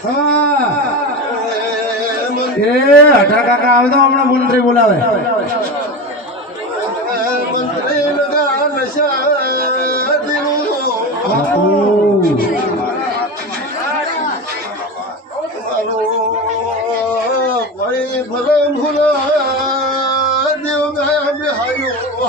હા. એ હટા કાકા આવે તો હમણાં મંત્રી બોલાવે. ભલે ભૂલા દેવ ગયા બેહાયો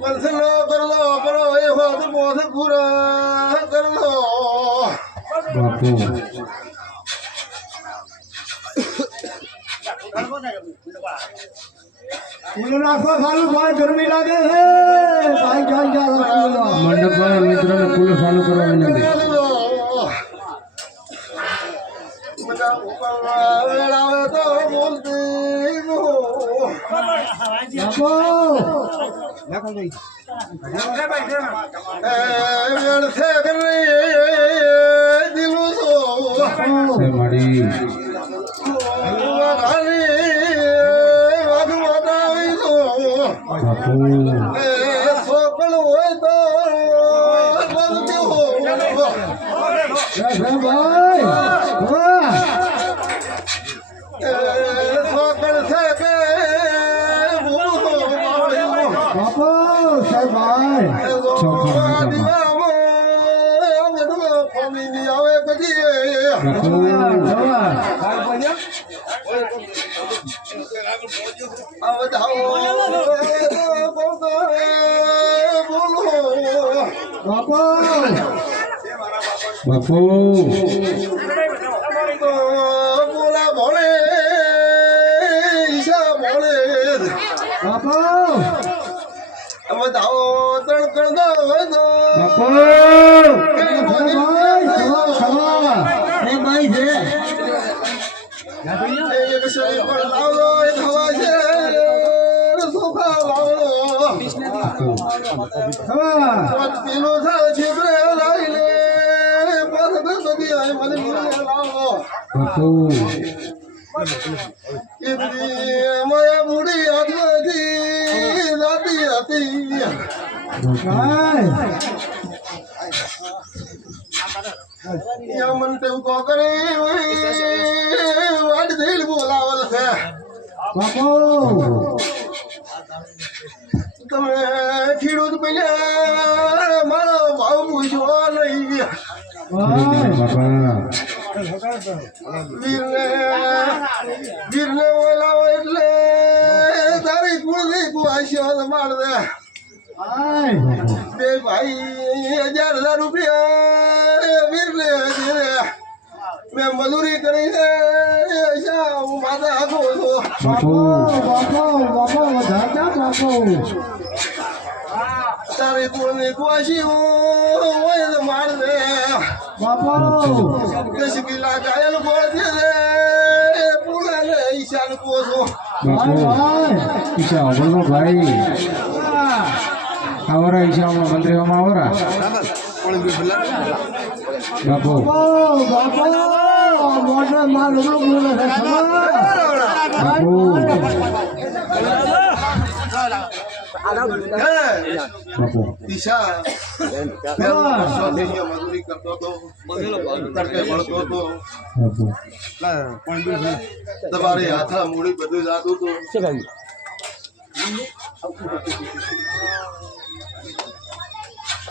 પંસલો કર લો કરો એ હોત બોસ પૂરા કર લો બાપુ ફૂલો નાખો સારું ભાઈ ગરમી લાગે છે. ભાઈ મિત્રોને ફૂલો કરવા વિનંતી. કર ઉપાડવા વેળાવે તો ભાઈ બાપુ. બોલા ભોળે ઈશા ભોળે બાપો. બધાઓ માયા બુડી હાથમાંથી જાતી હતી. ભાઈ યા મન તેમ કો કરી વાડ દિલ બોલાવલ છે તમે ખેડૂત પેલા મારો ભાવ પૂછવો નહીં વીરને વીરને બોલાવો એટલે તારી કુળની કુવાસીઓ માર દે. બે ભાઈ હજાર હજાર રૂપિયા વીરને ધીરે મેં મજૂરી હું હાથો છું. બાપુ બાપો બાપો વધારતા બાપો? તારી કુળની કુવાસી હોય તો માર દે. બાપો. દસ કિલા ઘાયલ પડશે રે પુરાને ઈશાન કોસો બાપુ ભાઈ ઈશા ભાઈ. આવરા ઈશા મંત્રીઓમાં આવરા? બાપુ. બાપો. ઈશા મજૂરી કરતો હતો તમારી હાથા મૂડી બધું જાતું હતું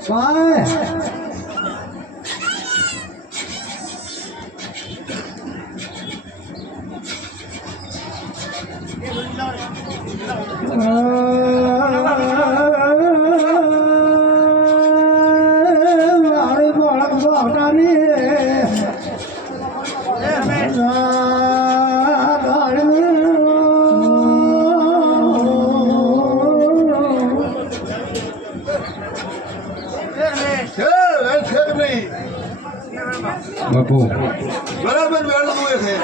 એ પગ દે બાપુ. બરાબર વેળ દુએ છે.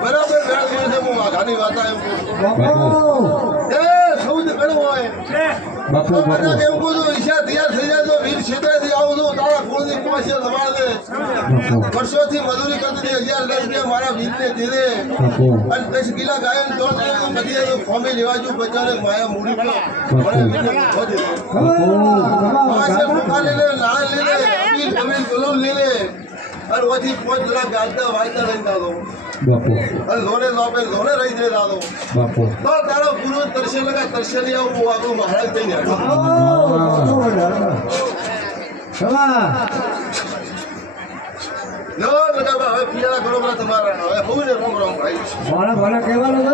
બરાબર વેળ દુએ છે. હું વાઘાની વાત આવ્યો. બાપા. એ હોય. બાપુ બધા બાપુ. કેમ કીધું તૈયાર થઈ જાય તો વીર ક્ષેત્રેથી આવું છું તારા કુળની પહોંચે સમાજે વર્ષોથી મજૂરી કરતી હજાર દસ રૂપિયા મારા વીરને દીધે અને દસ કિલા ગાયન દોડ બધી તો ફોમી લેવા જો બચારે માયા મૂડી પર મને વીરને પાસે મુખા લઈ લઈ લઈ અને ઓછી પાંચ જણા ગાલતા વાયતા લઈને દાદો. બાપુ. અને લોને લોપે લોને રહી જાય દાદો. બાપુ. તો તારો ગુરુ તરસે લગા તરસે આવું હું આગળ મહારાજ કરો બધા તમારા. હવે હું ને રોમ રોમ ભાઈ. ભલે ભલે કહેવાનું